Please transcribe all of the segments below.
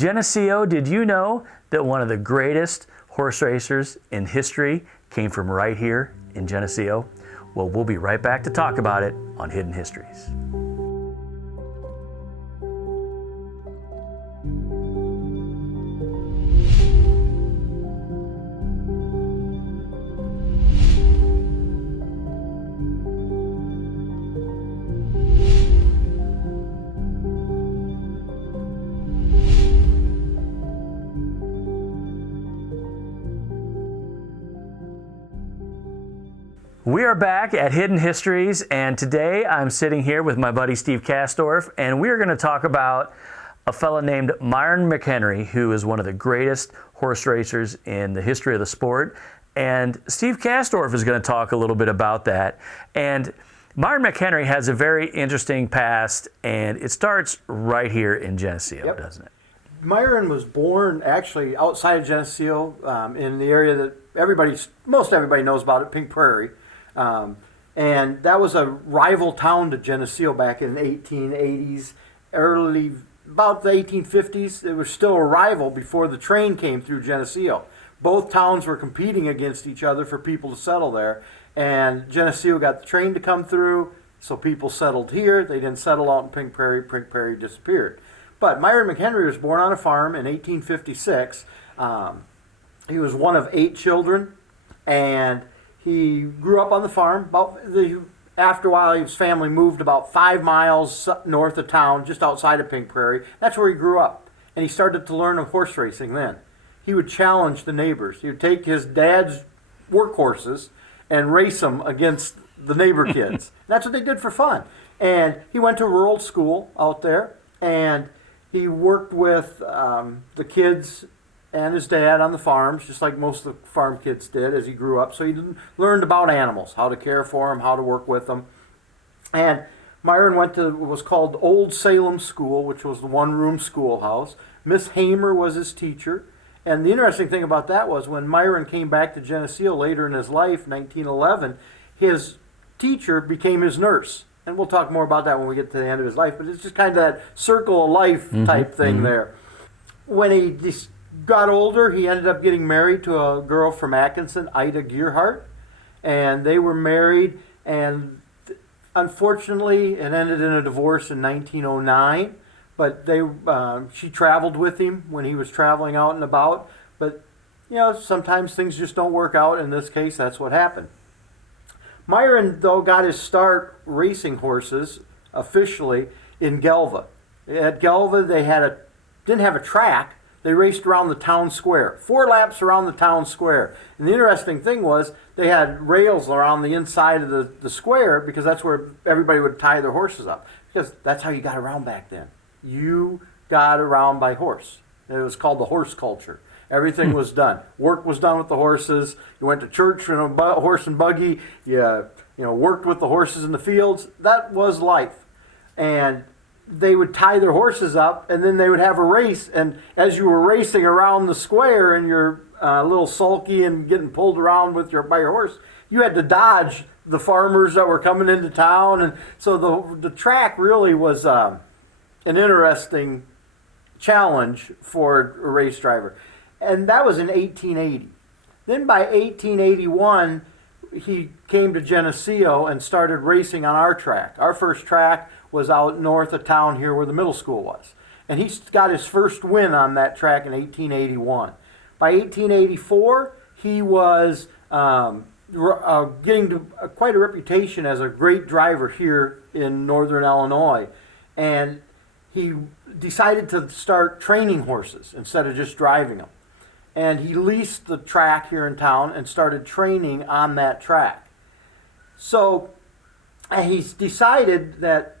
Geneseo, did you know that one of the greatest horse racers in history came from right here in Geneseo? Well, we'll be right back to talk about it on Hidden Histories. We are back at Hidden Histories, and today I'm sitting here with my buddy Steve Kastorf, and we're going to talk about a fellow named Myron McHenry, who is one of the greatest horse racers in the history of the sport. And Steve Kastorf is going to talk a little bit about that. And Myron McHenry has a very interesting past, and it starts right here in Geneseo, doesn't it? Myron was born actually outside of Geneseo, in the area that most everybody knows about it, Pink Prairie. And that was a rival town to Geneseo back in the 1880s, about the 1850s. It was still a rival before the train came through Geneseo. Both towns were competing against each other for people to settle there. And Geneseo got the train to come through, so people settled here. They didn't settle out in Pink Prairie. Pink Prairie disappeared. But Myron McHenry was born on a farm in 1856. He was one of 8 children, and he grew up on the farm. After a while, his family moved about 5 miles north of town, just outside of Pink Prairie. That's where he grew up, and he started to learn of horse racing then. He would challenge the neighbors. He would take his dad's work horses and race them against the neighbor kids. That's what they did for fun. And he went to rural school out there, and he worked with the kids and his dad on the farms, just like most of the farm kids did as he grew up. So he learned about animals, how to care for them, how to work with them. And Myron went to what was called Old Salem School, which was the one-room schoolhouse. Miss Hamer was his teacher. And the interesting thing about that was when Myron came back to Geneseo later in his life, 1911, his teacher became his nurse. And we'll talk more about that when we get to the end of his life, but it's just kind of that circle of life type thing there. When he got older, he ended up getting married to a girl from Atkinson, Ida Gearhart, and they were married, and unfortunately it ended in a divorce in 1909, but she traveled with him when he was traveling out and about, but sometimes things just don't work out. In this case, that's what happened. Myron, though, got his start racing horses officially in Gelva. At Gelva, they didn't have a track. They raced around the town square, 4 laps around the town square. And the interesting thing was they had rails around the inside of the square because that's where everybody would tie their horses up. Because that's how you got around back then. You got around by horse. It was called the horse culture. Everything was done. Work was done with the horses. You went to church in a horse and buggy. You worked with the horses in the fields. That was life. And they would tie their horses up, and then they would have a race. And as you were racing around the square and you're a little sulky and getting pulled around by your horse, you had to dodge the farmers that were coming into town. And so the track really was an interesting challenge for a race driver. And that was in 1880. Then by 1881, he came to Geneseo and started racing on our track. Our first track was out north of town here where the middle school was. And he got his first win on that track in 1881. By 1884, he was getting to quite a reputation as a great driver here in northern Illinois. And he decided to start training horses instead of just driving them. And he leased the track here in town and started training on that track. So he's decided that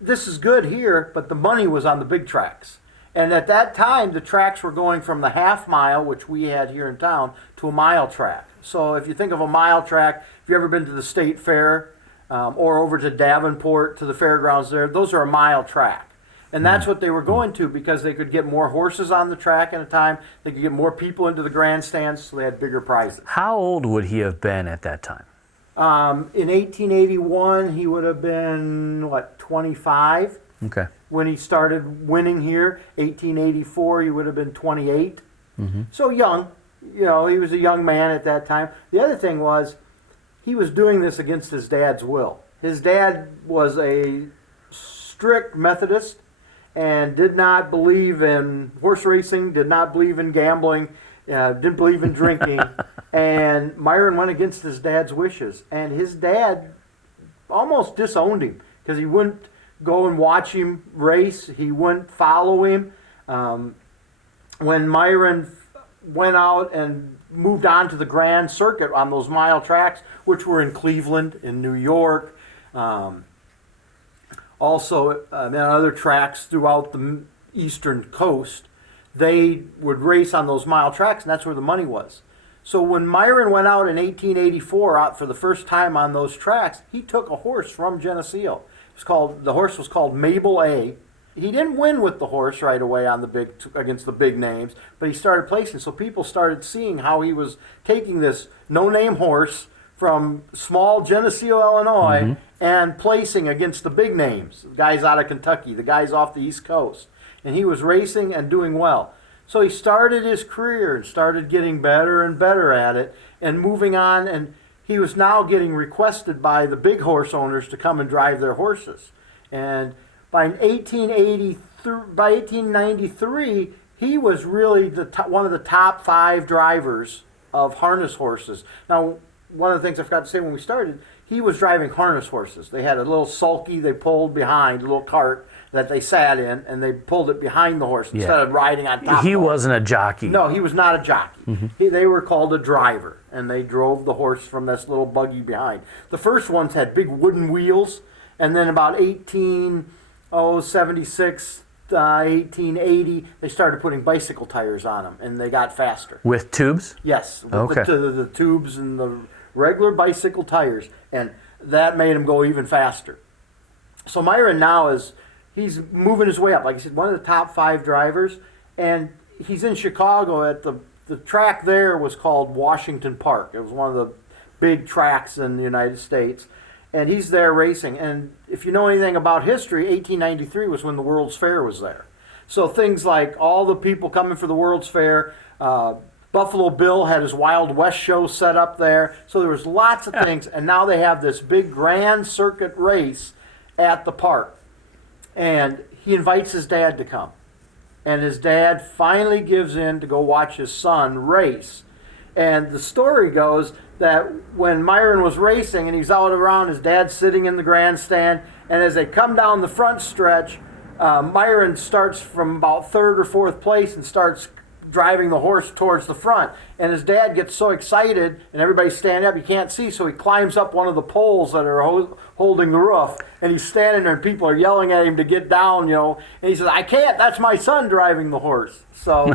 this is good here, but the money was on the big tracks. And at that time, the tracks were going from the half mile, which we had here in town, to a mile track. So if you think of a mile track, if you've ever been to the state fair or over to Davenport, to the fairgrounds there, those are a mile track. And that's what they were going to because they could get more horses on the track at a time. They could get more people into the grandstands, so they had bigger prizes. How old would he have been at that time? In 1881, he would have been, 25? Okay. when he started winning here. 1884, he would have been 28. So young. He was a young man at that time. The other thing was, he was doing this against his dad's will. His dad was a strict Methodist and did not believe in horse racing, did not believe in gambling, didn't believe in drinking. And Myron went against his dad's wishes. And his dad almost disowned him because he wouldn't go and watch him race. He wouldn't follow him. When Myron went out and moved on to the Grand Circuit on those mile tracks, which were in Cleveland, in New York, also on other tracks throughout the eastern coast, they would race on those mile tracks, and that's where the money was. So when Myron went out in 1884 out for the first time on those tracks, he took a horse from Geneseo. The horse was called Mabel A. He didn't win with the horse right away on against the big names, but he started placing. So people started seeing how he was taking this no-name horse from small Geneseo, Illinois, and placing against the big names, the guys out of Kentucky, the guys off the East Coast. And he was racing and doing well. So he started his career and started getting better and better at it and moving on. And he was now getting requested by the big horse owners to come and drive their horses. And by 1893, he was really one of the top 5 drivers of harness horses. Now, one of the things I forgot to say when we started, he was driving harness horses. They had a little sulky they pulled behind, a little cart that they sat in, and they pulled it behind the horse instead of riding on top of it. He wasn't a jockey. No, he was not a jockey. They were called a driver, and they drove the horse from this little buggy behind. The first ones had big wooden wheels, and then about 1876, 1880, they started putting bicycle tires on them, and they got faster. With tubes? Yes, with Okay. the tubes and the regular bicycle tires, and that made him go even faster. So Myron now he's moving his way up. Like I said, one of the top 5 drivers, and he's in Chicago at the track there was called Washington Park. It was one of the big tracks in the United States, and he's there racing. And if you know anything about history, 1893 was when the World's Fair was there. So things like all the people coming for the World's Fair, Buffalo Bill had his Wild West show set up there. So there was lots of things, and now they have this big Grand Circuit race at the park. And he invites his dad to come. And his dad finally gives in to go watch his son race. And the story goes that when Myron was racing and he's out around, his dad's sitting in the grandstand, and as they come down the front stretch, Myron starts from about 3rd or 4th place and starts driving the horse towards the front. And his dad gets so excited, and everybody's standing up, he can't see, so he climbs up one of the poles that are holding the roof, and he's standing there, and people are yelling at him to get down, and he says, "I can't, that's my son driving the horse." So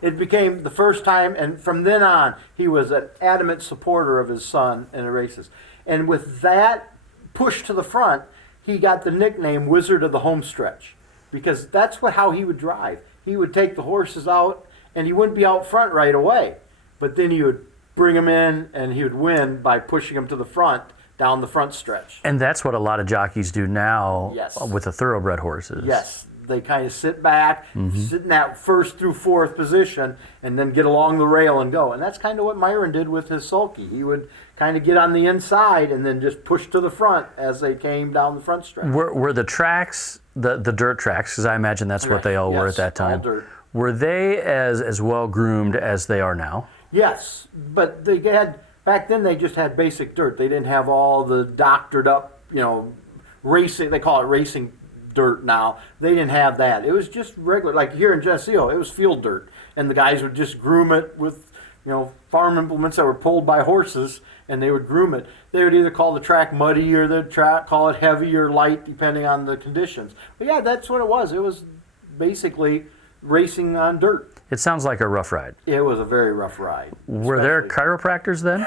it became the first time, and from then on, he was an adamant supporter of his son in the races. And with that push to the front, he got the nickname Wizard of the Homestretch, because that's how he would drive. He would take the horses out, and he wouldn't be out front right away. But then he would bring them in, and he would win by pushing them to the front down the front stretch. And that's what a lot of jockeys do now Yes. with the thoroughbred horses. Yes, they kind of sit back, sit in that 1st through 4th position, and then get along the rail and go. And that's kind of what Myron did with his sulky. He would kind of get on the inside and then just push to the front as they came down the front stretch. Were the tracks, the dirt tracks, because I imagine that's what they all were at that time, all dirt. were they as well groomed as they are now? Yes, but back then they just had basic dirt. They didn't have all the doctored up, racing, they call it racing dirt now. They didn't have that. It was just regular, like here in Geneseo, it was field dirt. And the guys would just groom it with, farm implements that were pulled by horses, and they would groom it. They would either call the track muddy or they'd call it heavy or light, depending on the conditions. But yeah, that's what it was. It was basically racing on dirt. It sounds like a rough ride. It was a very rough ride. Were there chiropractors then?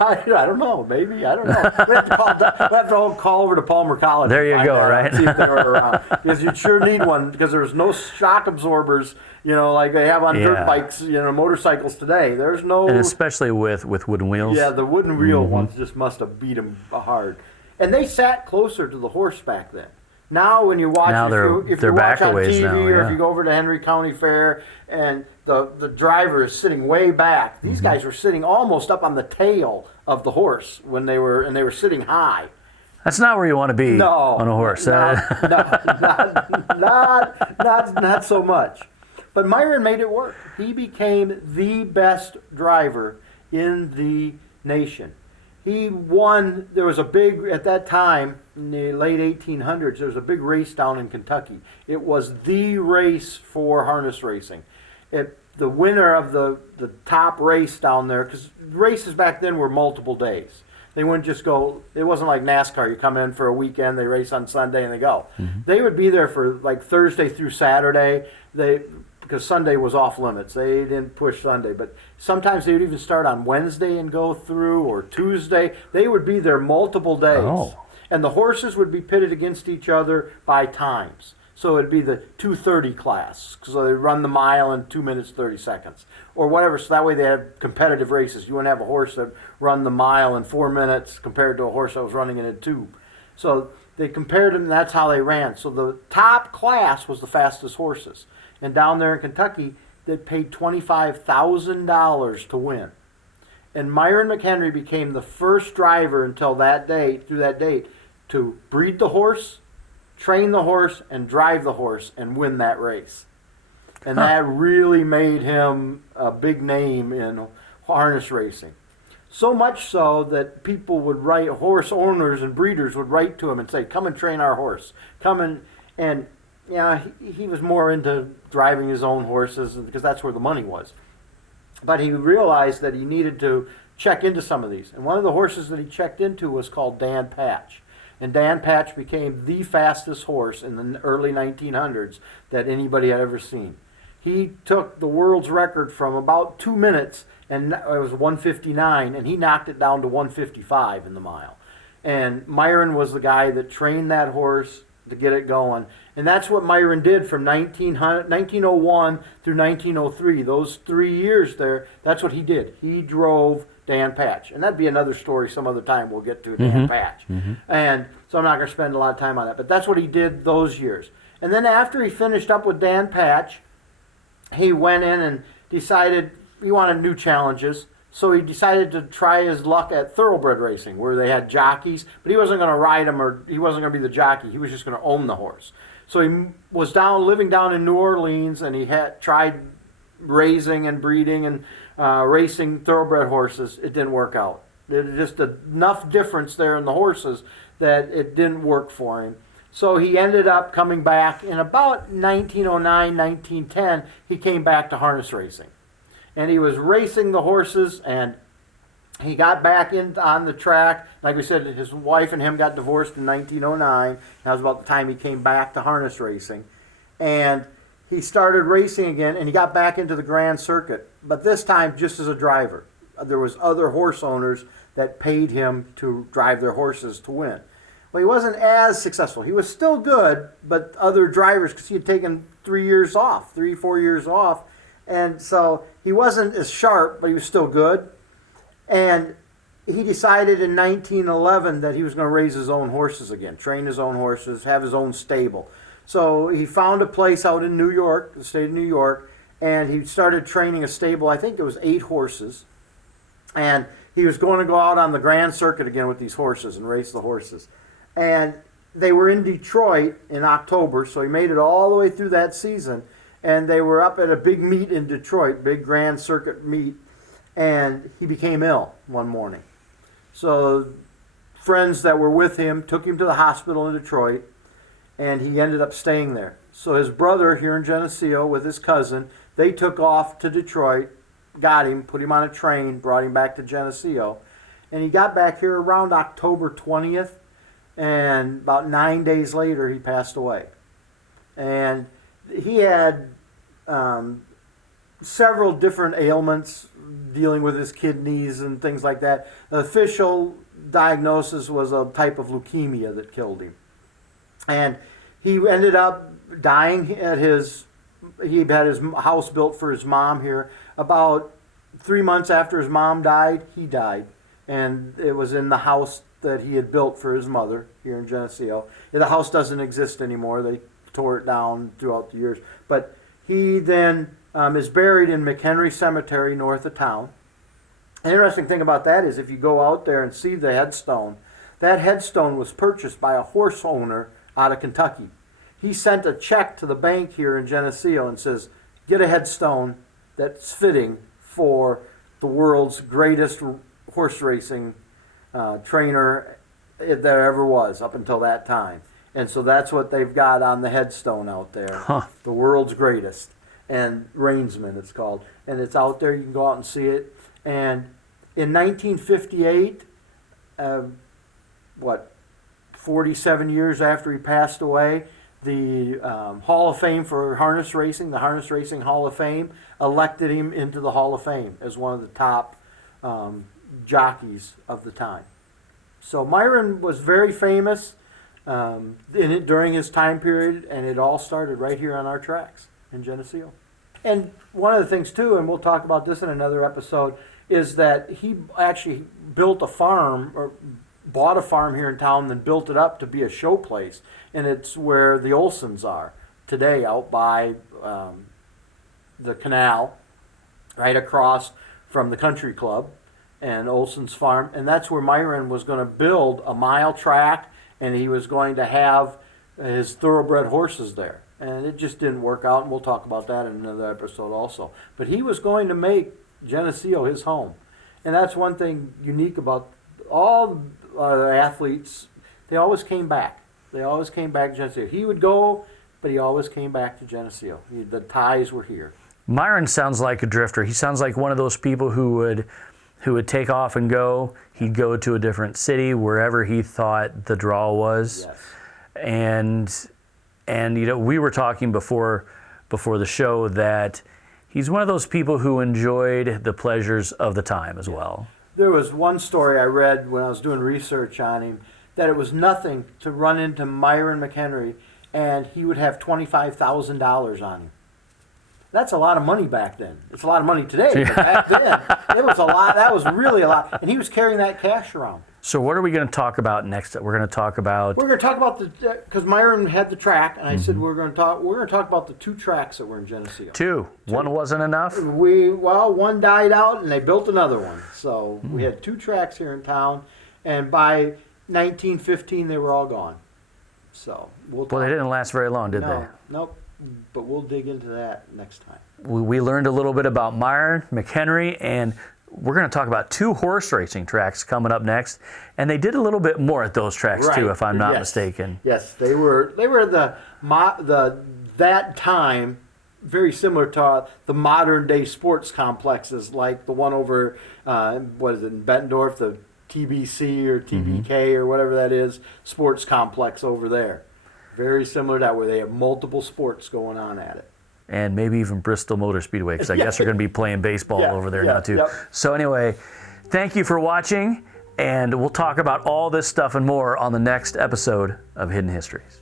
I don't know. Maybe. I don't know. We have to call over to Palmer College. There you go, right? See if they were around. Because you'd sure need one, because there's no shock absorbers, like they have on dirt bikes, motorcycles today. There's no... And especially with wooden wheels. Yeah, the wooden wheel ones just must have beat them hard. And they sat closer to the horse back then. Now, when you watch, Now if they're you watch back on a ways TV now, or yeah. if you go over to Henry County Fair and the driver is sitting way back, these guys were sitting almost up on the tail of the horse and they were sitting high. That's not where you want to be No, on a horse. not so much. But Myron made it work. He became the best driver in the nation. He won. There was a big, at that time, in the late 1800s, there was a big race down in Kentucky. It was the race for harness racing. The winner of the top race down there, because races back then were multiple days. They wouldn't just go, it wasn't like NASCAR. You come in for a weekend, they race on Sunday, and they go. They would be there for like Thursday through Saturday. Because Sunday was off limits. They didn't push Sunday. But sometimes they would even start on Wednesday and go through, or Tuesday. They would be there multiple days. Oh. And the horses would be pitted against each other by times. So it'd be the 2:30 class. So they'd run the mile in 2 minutes, 30 seconds. Or whatever. So that way they had competitive races. You wouldn't have a horse that run the mile in 4 minutes compared to a horse that was running it in 2. So they compared them, and that's how they ran. So the top class was the fastest horses. And down there in Kentucky, they paid $25,000 to win. And Myron McHenry became the first driver until that date, through that date, to breed the horse, train the horse, and drive the horse and win that race. And that really made him a big name in harness racing. So much so that people would write, horse owners and breeders would write to him and say, "Come and train our horse. Come and yeah, he was more into driving his own horses because that's where the money was. But he realized that he needed to check into some of these. And one of the horses that he checked into was called Dan Patch. And Dan Patch became the fastest horse in the early 1900s that anybody had ever seen. He took the world's record from about 2 minutes, and it was 1:59, and he knocked it down to 1:55 in the mile. And Myron was the guy that trained that horse to get it going. And that's what Myron did from 1901 through 1903. Those 3 years there, that's what he did. He drove Dan Patch. And that'd be another story some other time we'll get to, Dan Patch. And so I'm not going to spend a lot of time on that. But that's what he did those years. And then after he finished up with Dan Patch, he went in and decided he wanted new challenges. So he decided to try his luck at thoroughbred racing, where they had jockeys, but he wasn't going to ride them, or he wasn't going to be the jockey. He was just going to own the horse. So he was living down in New Orleans, and he had tried raising and breeding and racing thoroughbred horses. It didn't work out. There was just enough difference there in the horses that it didn't work for him. So he ended up coming back in about 1909, 1910. He came back to harness racing. And he was racing the horses, and he got back on the track. Like we said, his wife and him got divorced in 1909. That was about the time he came back to harness racing. And he started racing again, and he got back into the Grand Circuit, but this time just as a driver. There was other horse owners that paid him to drive their horses to win. Well, he wasn't as successful. He was still good, but other drivers, because he had taken 3 years off, 4 years off, and so he wasn't as sharp, but he was still good. And he decided in 1911 that he was going to raise his own horses again, train his own horses, have his own stable. So he found a place out in New York, the state of New York, and he started training a stable. I think it was 8 horses. And he was going to go out on the Grand Circuit again with these horses and race the horses. And they were in Detroit in October, so he made it all the way through that season. And they were up at a big meet in Detroit, big Grand Circuit meet, and he became ill one morning. So friends that were with him took him to the hospital in Detroit, and he ended up staying there. So his brother here in Geneseo with his cousin, they took off to Detroit, got him, put him on a train, brought him back to Geneseo, and he got back here around October 20th, and about 9 days later he passed away. And he had several different ailments dealing with his kidneys and things like that. The official diagnosis was a type of leukemia that killed him. And he ended up dying at he had his house built for his mom here. About 3 months after his mom died, he died. And it was in the house that he had built for his mother here in Geneseo. The house doesn't exist anymore. They tore it down throughout the years. But he then is buried in McHenry Cemetery north of town. An interesting thing about that is if you go out there and see the headstone, that headstone was purchased by a horse owner out of Kentucky. He sent a check to the bank here in Geneseo and says, get a headstone that's fitting for the world's greatest horse racing trainer there ever was up until that time. And so that's what they've got on the headstone out there. Huh. The world's greatest. And Reinsman it's called. And it's out there. You can go out and see it. And in 1958, 47 years after he passed away, the Hall of Fame for harness racing, the Harness Racing Hall of Fame, elected him into the Hall of Fame as one of the top jockeys of the time. So Myron was very famous during his time period, and it all started right here on our tracks in Geneseo. And one of the things too, and we'll talk about this in another episode, is that he actually built a farm, or bought a farm here in town, then built it up to be a show place. And it's where the Olsons are today, out by the canal, right across from the country club and Olson's farm. And that's where Myron was going to build a mile track, and he was going to have his thoroughbred horses there. And it just didn't work out, and we'll talk about that in another episode also. But he was going to make Geneseo his home. And that's one thing unique about all the athletes. They always came back. They always came back to Geneseo. He would go, but he always came back to Geneseo. The ties were here. Myron sounds like a drifter. He sounds like one of those people who would take off and go. He'd go to a different city, wherever he thought the draw was. Yes. And we were talking before the show that he's one of those people who enjoyed the pleasures of the time as well. There was one story I read when I was doing research on him, that it was nothing to run into Myron McHenry and he would have $25,000 on him. That's a lot of money back then. It's a lot of money today, but back then it was a lot. That was really a lot. And he was carrying that cash around. So what are we going to talk about next? We're going to talk about because Myron had the track, and I said we're going to talk about the two tracks that were in Geneseo. Two. One wasn't enough? One died out, and they built another one. So we had two tracks here in town, and by 1915 they were all gone. So well, they didn't last very long, did they? Nope. But we'll dig into that next time. We learned a little bit about Myron McHenry, and we're going to talk about two horse racing tracks coming up next. And they did a little bit more at those tracks too, if I'm not mistaken. Yes, they were that time very similar to the modern day sports complexes, like the one over in Bettendorf, the TBC or TBK or whatever that is, sports complex over there. Very similar to that, where they have multiple sports going on at it. And maybe even Bristol Motor Speedway, because I guess they're going to be playing baseball over there now too. Yep. So anyway, thank you for watching, and we'll talk about all this stuff and more on the next episode of Hidden Histories.